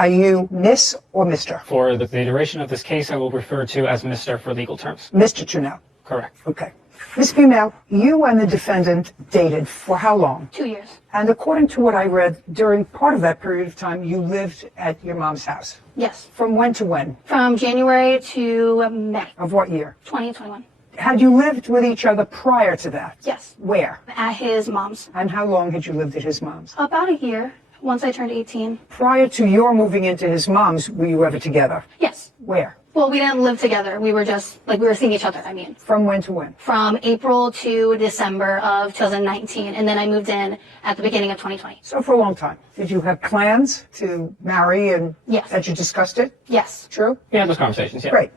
Are you Miss or Mr.? For the duration of this case, I will refer to as Mr. for legal terms. Mr. Trunell. Correct. Okay. Ms. Female, you and the defendant dated for how long? 2 years. And according to what I read, during part of that period of time, you lived at your mom's house. Yes. From when to when? From January to May Of what year? 2021. Had you lived with each other prior to that? Yes. Where? At his mom's. And how long had you lived at his mom's? About a year, once I turned 18. Prior to your moving into his mom's, were you ever together? Yes. Where? Well, we didn't live together. We were just, we were seeing each other, From when to when? From April to December of 2019. And then I moved in at the beginning of 2020. So for a long time. Did you have plans to marry and Yes. that you discussed it? Yes. True? We had those conversations, yeah. Great.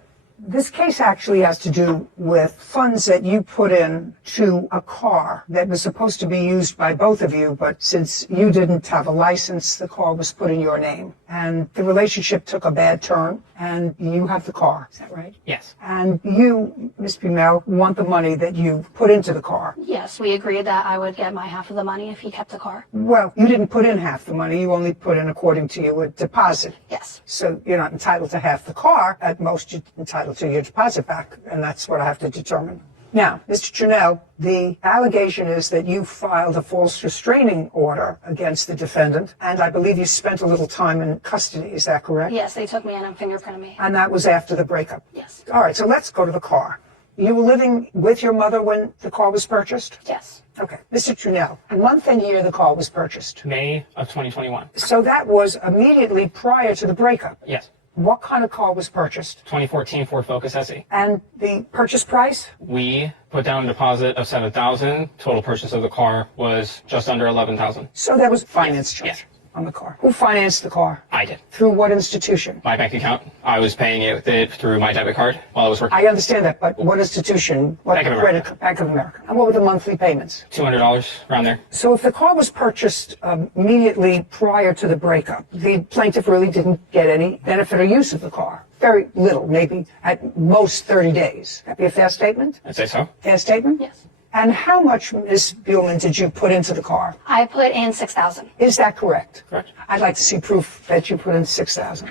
This case actually has to do with funds that you put in to a car that was supposed to be used by both of you, but since you didn't have a license, the car was put in your name. And the relationship took a bad turn, and you have the car. Is that right? Yes. And you, Ms. Bumel, want the money that you put into the car. Yes, we agreed that I would get my half of the money if he kept the car. Well, you didn't put in half the money. You only put in, according to you, a deposit. Yes. So you're not entitled to half the car. At most, you're entitled to your deposit back, and that's what I have to determine. Now, Mr. Trunell, the allegation is that you filed a false restraining order against the defendant, and I believe you spent a little time in custody. Is that correct? Yes, they took me in and fingerprinted me. And that was after the breakup? Yes. All right, so let's go to the car. You were living with your mother when the car was purchased? Yes. Okay. Mr. Trunell, month and year the car was purchased? May of 2021. So that was immediately prior to the breakup? Yes. What kind of car was purchased? 2014 Ford Focus SE. And the purchase price? We put down a deposit of $7,000. Total purchase of the car was just under $11,000. So there was finance charge Yes. on the car. Who financed the car? I did. Through what institution? My bank account. I was paying it through my debit card while I was working. I understand that, but what institution? What Bank of America. credit? Bank of America. And what were the monthly payments? $200 around there. So if the car was purchased immediately prior to the breakup, the plaintiff really didn't get any benefit or use of the car. Very little, maybe at most 30 days. That be a fair statement? I'd say so. Fair statement? Yes. And how much, Ms. Buellman, did you put into the car? I put in $6,000. Is that correct? Correct. I'd like to see proof that you put in $6,000.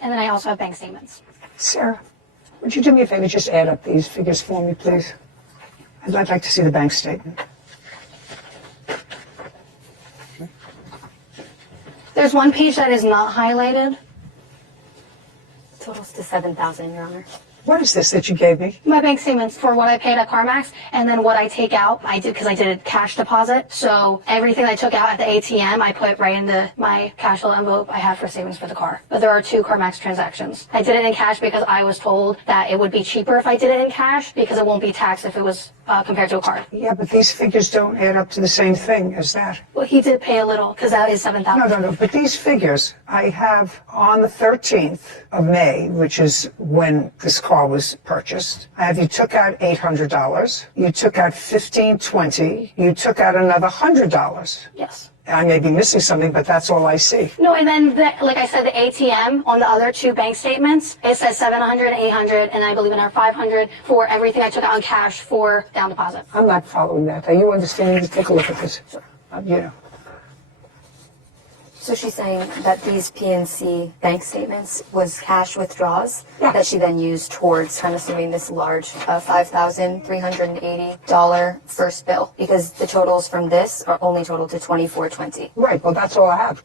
And then I also have bank statements. Sarah, would you do me a favor, just add up these figures for me, please? I'd like to see the bank statement. There's one page that is not highlighted. Totals to $7,000, Your Honor. What is this that you gave me? My bank statements for what I paid at CarMax, and then what I take out, I did because I did a cash deposit. So everything I took out at the ATM, I put right into my cash flow envelope I have for savings for the car. But there are 2 CarMax transactions. I did it in cash because I was told that it would be cheaper if I did it in cash because it won't be taxed if it was compared to a card. Yeah, but these figures don't add up to the same thing as that. Well, he did pay a little because that is $7,000. No, but these figures I have on the 13th of May, which is when this car was purchased. I have you took out $800, you took out $1,520, you took out another $100. Yes. I may be missing something, but that's all I see. No, and then, like I said, the ATM on the other 2 bank statements, it says $700, $800, and I believe another $500 for everything I took out in cash for down deposit. I'm not following that. Are you understanding? Take a look at this. So she's saying that these PNC bank statements was cash withdrawals Yeah. that she then used towards, I'm assuming, this large $5,380 first bill, because the totals from this are only total to $2,420. Right, well, that's all I have.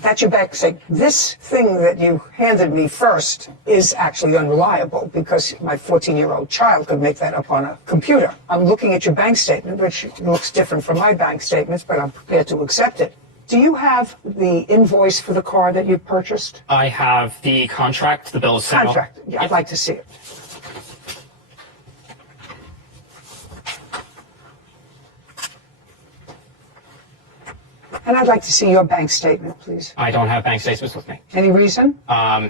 That's your bank statement. This thing that you handed me first is actually unreliable because my 14-year-old child could make that up on a computer. I'm looking at your bank statement, which looks different from my bank statements, but I'm prepared to accept it. Do you have the invoice for the car that you purchased? I have the contract, the bill of sale. Contract. Yeah, I'd like to see it. And I'd like to see your bank statement, please. I don't have bank statements with me. Any reason?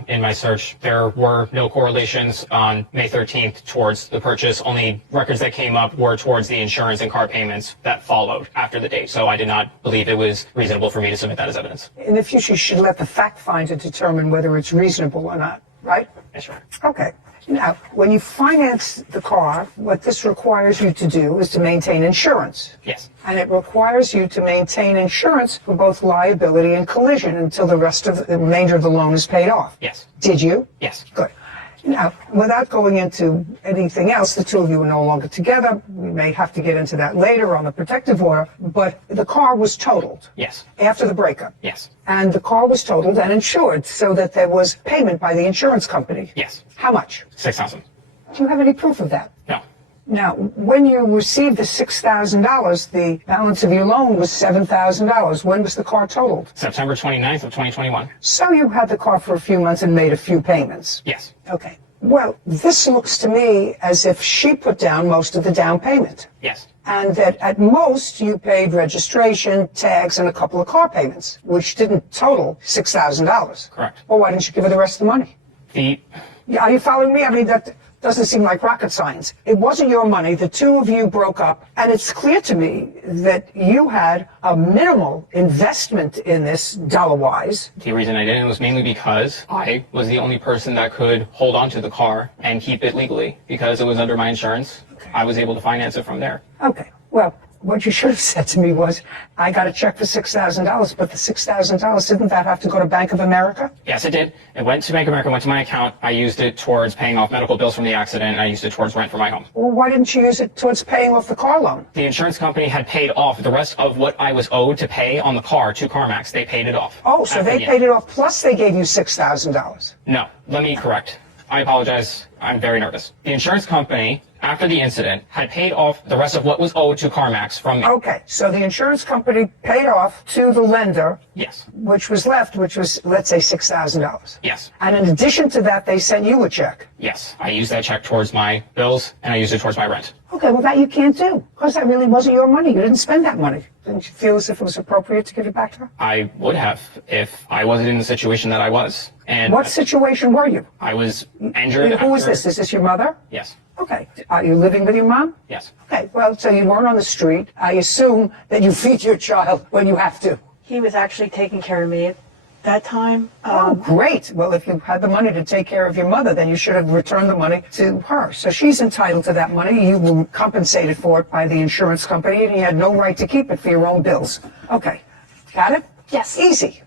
In my search, there were no correlations on May 13th towards the purchase. Only records that came up were towards the insurance and car payments that followed after the date. So I did not believe it was reasonable for me to submit that as evidence. In the future, you should let the fact finder determine whether it's reasonable or not, right? Yes, sir. Okay. Now, when you finance the car, what this requires you to do is to maintain insurance. Yes. And it requires you to maintain insurance for both liability and collision until the remainder of the loan is paid off. Yes. Did you? Yes. Good. Now, without going into anything else, the two of you are no longer together. We may have to get into that later on the protective order, but the car was totaled. Yes. After the breakup. Yes. And the car was totaled and insured so that there was payment by the insurance company. Yes. How much? $6,000. Do you have any proof of that? No. Now, when you received the $6,000, the balance of your loan was $7,000. When was the car totaled? September 29th of 2021. So you had the car for a few months and made a few payments. Yes. Okay. Well, this looks to me as if she put down most of the down payment. Yes. And that at most you paid registration, tags, and a couple of car payments, which didn't total $6,000. Correct. Well, why didn't you give her the rest of the money? Are you following me? I mean, that doesn't seem like rocket science. It wasn't your money. The two of you broke up. And it's clear to me that you had a minimal investment in this dollar-wise. The reason I didn't was mainly because I was the only person that could hold on to the car and keep it legally. Because it was under my insurance, I was able to finance it from there. Okay. Well, what you should have said to me was, I got a check for $6,000, but the $6,000, didn't that have to go to Bank of America? Yes, it did. It went to Bank of America, went to my account. I used it towards paying off medical bills from the accident, and I used it towards rent for my home. Well, why didn't you use it towards paying off the car loan? The insurance company had paid off the rest of what I was owed to pay on the car to CarMax. They paid it off. Oh, so they paid it off, plus they gave you $6,000. No, let me correct. I apologize. I'm very nervous. The insurance company, after the incident, had paid off the rest of what was owed to CarMax from me. Okay, so the insurance company paid off to the lender, Yes. which was left, which was, let's say, $6,000. Yes. And in addition to that, they sent you a check. Yes. I used that check towards my bills, and I used it towards my rent. Okay, well, that you can't do, because that really wasn't your money. You didn't spend that money. Didn't you feel as if it was appropriate to give it back to her? I would have if I wasn't in the situation that I was. And What situation were you? I was injured. Who is after- this? Is this your mother? Yes. Okay. Are you living with your mom? Yes. Okay, well, so you weren't on the street. I assume that you feed your child when you have to. He was actually taking care of me at that time. Oh, great. Well, if you had the money to take care of your mother, then you should have returned the money to her. So she's entitled to that money. You were compensated for it by the insurance company, and you had no right to keep it for your own bills. Okay. Got it? Yes. Easy.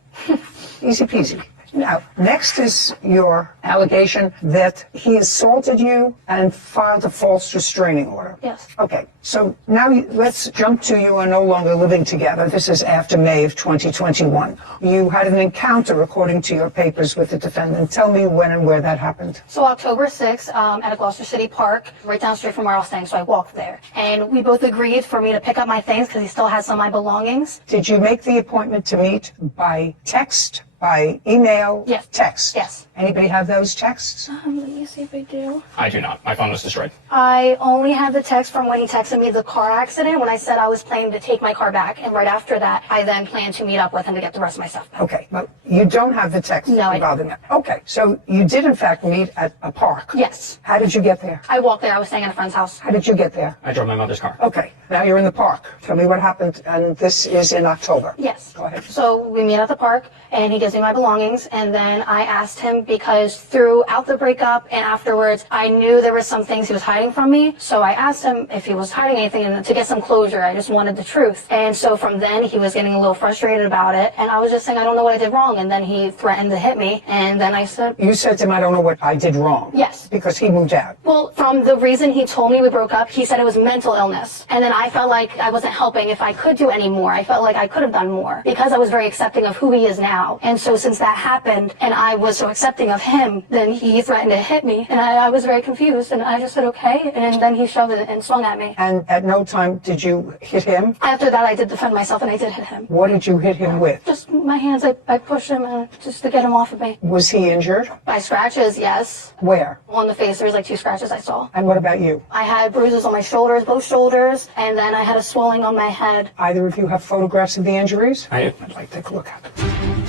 Easy peasy. Now, next is your allegation that he assaulted you and filed a false restraining order. Yes. Okay, so now let's jump to you are no longer living together. This is after May of 2021. You had an encounter, according to your papers, with the defendant. Tell me when and where that happened. So October 6th, at a Gloucester City Park, right down the street from where I was staying, so I walked there. And we both agreed for me to pick up my things because he still has some of my belongings. Did you make the appointment to meet by text, by email? Yes. Text? Yes. Anybody have those texts? Let me see if I do. I do not. My phone was destroyed. I only have the text from when he texted me the car accident when I said I was planning to take my car back. And right after that, I then planned to meet up with him to get the rest of my stuff back. Okay, well, you don't have the text No, I involving that. Okay, so you did in fact meet at a park. Yes. How did you get there? I walked there. I was staying at a friend's house. How did you get there? I drove my mother's car. Okay, now you're in the park. Tell me what happened, and this is in October. Yes. Go ahead. So we meet at the park, and he gives me my belongings, and then I asked him because throughout the breakup and afterwards, I knew there were some things he was hiding from me. So I asked him if he was hiding anything, and to get some closure, I just wanted the truth. And so from then, he was getting a little frustrated about it, and I was just saying, I don't know what I did wrong. And then he threatened to hit me, and then I said, You said to him, I don't know what I did wrong. Yes. Because he moved out. well, from the reason he told me we broke up, he said it was mental illness. And then I felt like I wasn't helping if I could do any more. I felt like I could have done more because I was very accepting of who he is now. And so since that happened and I was so accepting of him, then he threatened to hit me. And I was very confused. And I just said, okay. And then he shoved it and swung at me. And at no time did you hit him? After that, I did defend myself and I did hit him. What did you hit him with? Just my hands, I pushed him just to get him off of me. Was he injured? By scratches, yes. Where? On the face, there was like 2 scratches I saw. And what about you? I had bruises on my shoulders, both shoulders, and then I had a swelling on my head. Either of you have photographs of the injuries? I I'd like to take a look at them.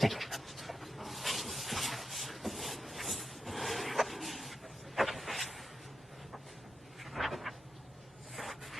Thank you.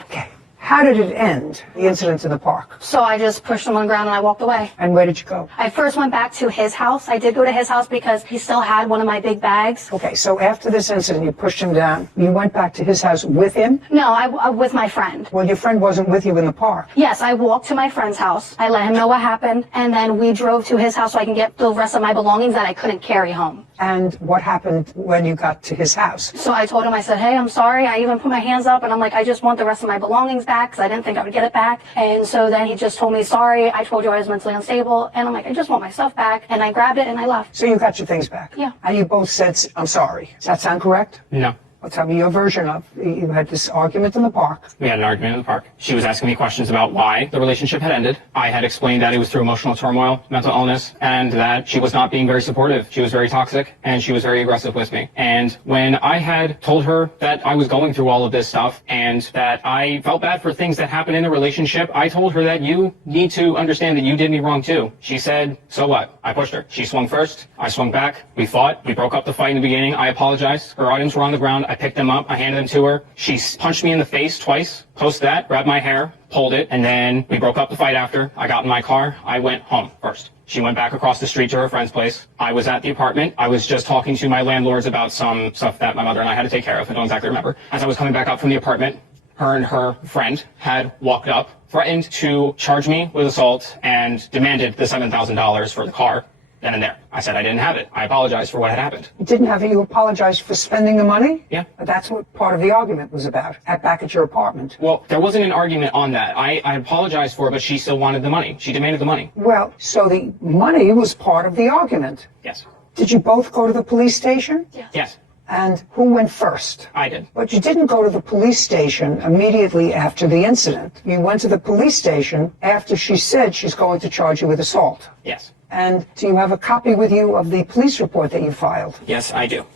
Okay. How did it end, the incident in the park? So I just pushed him on the ground and I walked away. And where did you go? I first went back to his house. I did go to his house because he still had one of my big bags. Okay, so after this incident, you pushed him down. You went back to his house with him? No, I with my friend. Well, your friend wasn't with you in the park. Yes, I walked to my friend's house. I let him know what happened, and then we drove to his house so I can get the rest of my belongings that I couldn't carry home. And what happened when you got to his house? So I told him, I said, hey, I'm sorry. I even put my hands up, and I'm like, I just want the rest of my belongings back because I didn't think I would get it back. And so then he just told me, sorry, I told you I was mentally unstable. And I'm like, I just want my stuff back. And I grabbed it and I left. So you got your things back? Yeah. And you both said, I'm sorry. Does that sound correct? No. Well, tell me your version of, you had this argument in the park. We had an argument in the park. She was asking me questions about why the relationship had ended. I had explained that it was through emotional turmoil, mental illness, and that she was not being very supportive. She was very toxic, and she was very aggressive with me. And when I had told her that I was going through all of this stuff and that I felt bad for things that happened in the relationship, I told her that you need to understand that you did me wrong too. She said, so what? I pushed her. She swung first. I swung back. We fought. We broke up the fight in the beginning. I apologized. Her items were on the ground. I picked them up. I handed them to her. She punched me in the face twice. Post that, grabbed my hair, pulled it, and then we broke up the fight after. I got in my car. I went home first. She went back across the street to her friend's place. I was at the apartment. I was just talking to my landlords about some stuff that my mother and I had to take care of. I don't exactly remember. As I was coming back up from the apartment, her and her friend had walked up, threatened to charge me with assault, and demanded the $7,000 for the car. Then and there. I said I didn't have it. I apologized for what had happened. You didn't have it, you apologized for spending the money? Yeah. That's what part of the argument was about, back at your apartment. Well, there wasn't an argument on that. I apologized for it, but she still wanted the money. She demanded the money. Well, so the money was part of the argument. Yes. Did you both go to the police station? Yes. And who went first? I did. But you didn't go to the police station immediately after the incident. You went to the police station after she said she's going to charge you with assault. Yes. And do you have a copy with you of the police report that you filed? Yes, I do.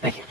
Thank you.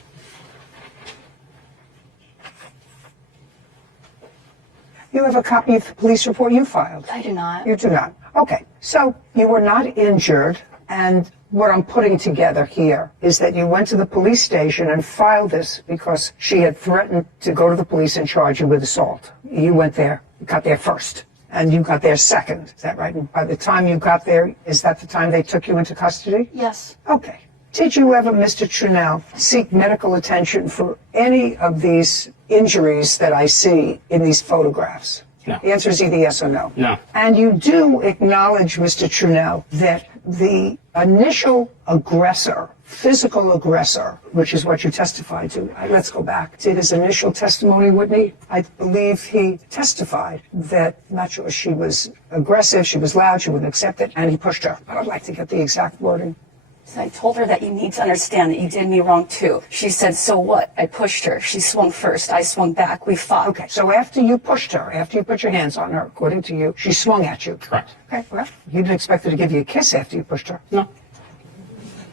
You have a copy of the police report you filed? I do not. You do not. Okay. So you were not injured, and what I'm putting together here is that you went to the police station and filed this because she had threatened to go to the police and charge you with assault. You went there, you got there first, and you got there second. Is that right? And by the time you got there, is that the time they took you into custody? Yes. Okay. Did you ever, Mr. Trunell, seek medical attention for any of these injuries that I see in these photographs? No. The answer is either yes or no. No. And you do acknowledge, Mr. Trunell, that the initial aggressor, physical aggressor, which is what you testified to. Let's go back to his initial testimony, Whitney. I believe he testified that, not sure she was aggressive, she was loud, she wouldn't accept it, and he pushed her. But I'd like to get the exact wording. So I told her that you need to understand that you did me wrong too. She said, so what? I pushed her. She swung first. I swung back. We fought. Okay, so after you pushed her, after you put your hands on her, according to you, she swung at you. Correct. Okay, well, you didn't expect her to give you a kiss after you pushed her. No.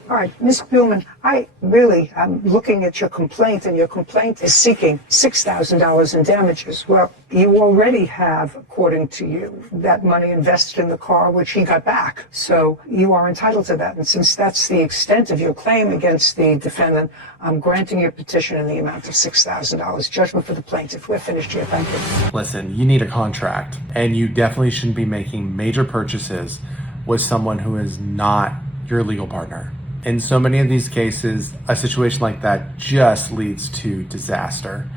All right, Ms. Blumen, I'm looking at your complaint, and your complaint is seeking $6,000 in damages. Well, you already have, according to you, that money invested in the car, which he got back. So you are entitled to that. And since that's the extent of your claim against the defendant, I'm granting your petition in the amount of $6,000. Judgment for the plaintiff. We're finished here. Thank you. Listen, you need a contract, and you definitely shouldn't be making major purchases with someone who is not your legal partner. In so many of these cases, a situation like that just leads to disaster.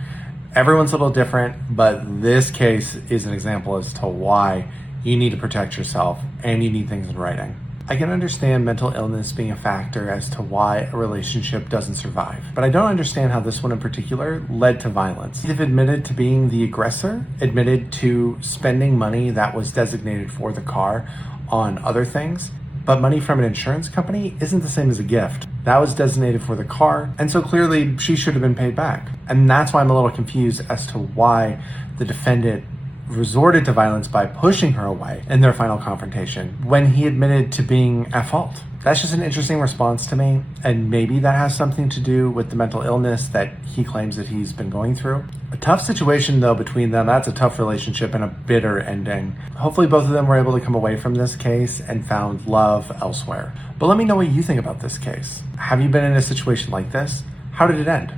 Everyone's a little different, but this case is an example as to why you need to protect yourself and you need things in writing. I can understand mental illness being a factor as to why a relationship doesn't survive, but I don't understand how this one in particular led to violence. They've admitted to being the aggressor, admitted to spending money that was designated for the car on other things, but money from an insurance company isn't the same as a gift. That was designated for the car, and so clearly she should have been paid back. And that's why I'm a little confused as to why the defendant resorted to violence by pushing her away in their final confrontation when he admitted to being at fault. That's just an interesting response to me, and maybe that has something to do with the mental illness that he claims that he's been going through. A tough situation though between them. That's a tough relationship and a bitter ending. Hopefully both of them were able to come away from this case and found love elsewhere. But let me know what you think about this case. Have you been in a situation like this? How did it end?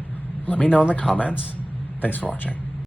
Let me know in the comments. Thanks for watching.